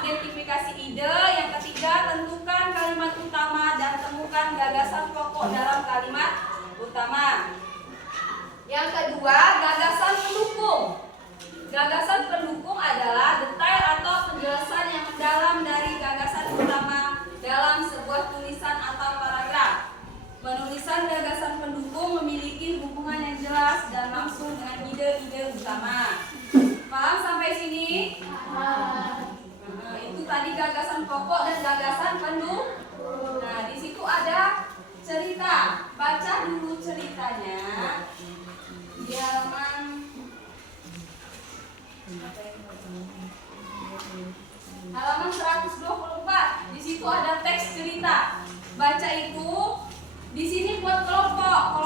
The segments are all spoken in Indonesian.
Identifikasi ide. Yang ketiga, tentukan kalimat utama dan temukan gagasan pokok dalam kalimat utama. Yang kedua, gagasan pendukung. Gagasan pendukung adalah detail atau penjelasan yang mendalam dari gagasan utama dalam sebuah tulisan atau paragraf. Penulisan gagasan pendukung memiliki hubungan yang jelas dan langsung dengan ide-ide utama. Paham sampai sini? Itu tadi gagasan pokok dan gagasan pendukung. Nah, di situ ada cerita. Baca dulu ceritanya di halaman 124. Di situ ada teks cerita. Baca itu. Di sini buat kelompok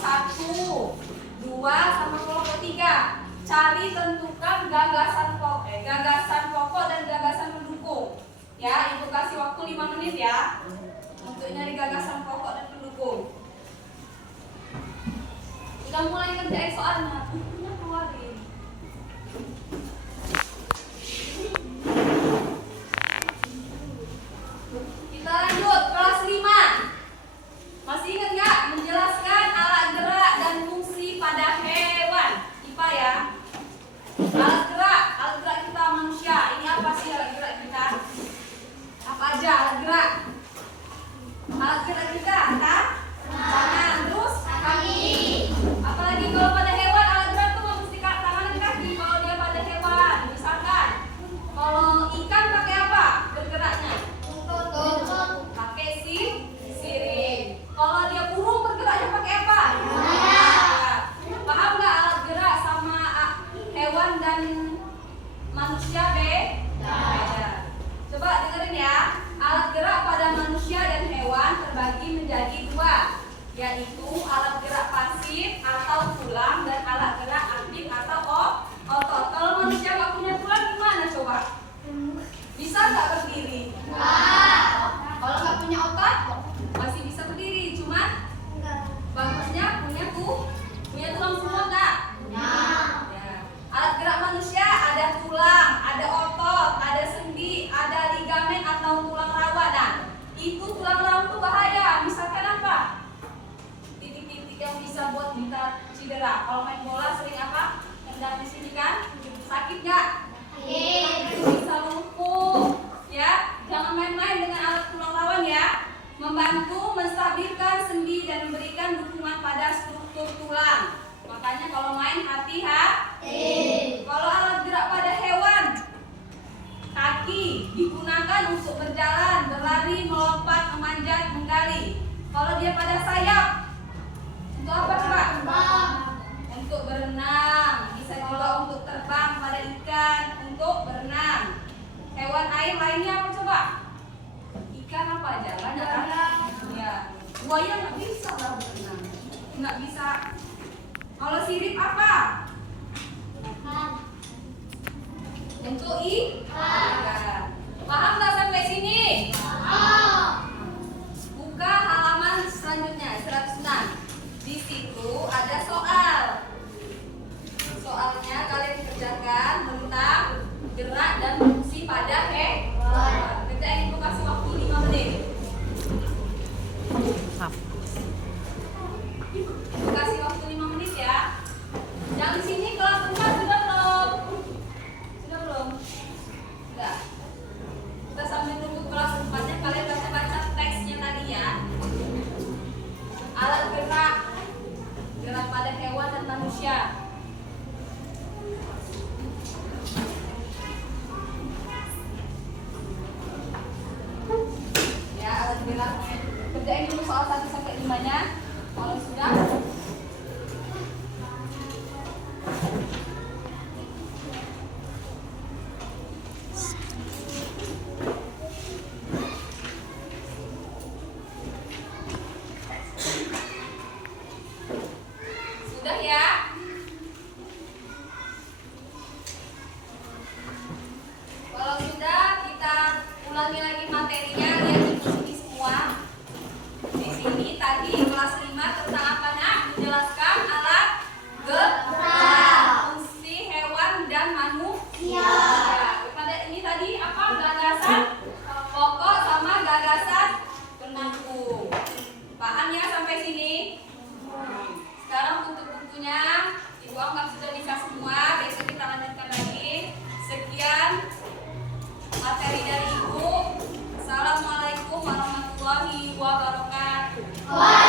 1, 2 sampai kelompok 3. Cari tentukan gagasan pokok dan gagasan pendukung. Ya, Ibu kasih waktu 5 menit ya untuk nyari gagasan pokok dan pendukung. Udah mulai kerjain soalnya, bukunya keluarin. Kita lanjut kelas 5. Masih ingat nggak menjelaskan alat gerak dan fungsi pada hewan? IPA ya. Alat gerak kita manusia. Ini apa sih alat gerak kita? Apa aja alat gerak? Alat gerak kita tangan, terus kaki. Apalagi kalau pada hewan alat gerak tuh mesti tangan dan kaki. Kalau dia pada hewan, misalkan kalau ikan pakai apa bergeraknya? Pakai sirip. Kalau dia burung bergeraknya pakai apa? Paham nggak alat gerak sama hewan dan manusia beda? Coba dengerin ya. Alat gerak pada manusia dan hewan terbagi menjadi 2, yaitu alat gerak pasif atau tulang dan alat gerak aktif atau otot. Kalau manusia nggak punya tulang gimana coba? Bisa nggak berdiri? Kalau nggak punya otot masih bisa berdiri, cuman bagusnya punya tulang semua nggak? Ya. Alat gerak manusia ada tulang, ada otot, ada sendi, ada ligamen atau tulang rawa. Nah, itu tulang rawa itu bahaya. Misalkan apa? Titik-titik yang bisa buat kita cedera. Kalau main bola sering apa? Tendang di sini kan? Sakit nggak? Bisa lumpuh. Ya, jangan main-main dengan alat tulang rawan ya. Membantu menstabilkan sendi dan memberikan dukungan pada struktur tulang. Makanya kalau main hati-hati. Kalau alat gerak pada hewan, kaki digunakan untuk berjalan, berlari, melompat, memanjat, menggali. Kalau dia pada sayap, untuk apa coba? Untuk berenang. Bisa juga untuk untuk terbang, pada ikan untuk berenang. Hewan air lainnya apa coba? Ikan apa aja? Banyak kan? Ya. Buaya nggak bisa lah berenang, nggak bisa. Kalau sirip apa? Untuk ikan. Paham nggak sampai sini? Buka halaman selanjutnya 106. Di situ ada soal. Soalnya kalian kerjakan tentang gerak dan fungsi pada hewan. Kita ini kasih waktu 5 menit. Kasih waktu 5 menit ya. Yang di sini kelas 4 sudah belum? Sudah belum? Sudah. Kita sambil nunggu kelas 4-nya kalian baca-baca teksnya tadi ya. Alat gerak, gerak pada hewan dan manusia. Ya, alat gerak. Kerjain dulu soal 1 sampai 5-nya. Kalau sudah, sudah ya. Kalau sudah, kita ulangi lagi materinya. Lihat di sini semua. Di sini tadi kelas 5 tentang apa nak? Menjelaskan alat gerak, fungsi hewan dan manusia. Pada ini tadi apa? Gagasan pokok sama gagasan pendukung. Paham ya sampai sini? Sekarang tutup bukunya. Ibu anggap sudah bisa semua. Besok kita lanjutkan lagi. Sekian materi dari Ibu. Assalamualaikum warahmatullahi wabarakatuh.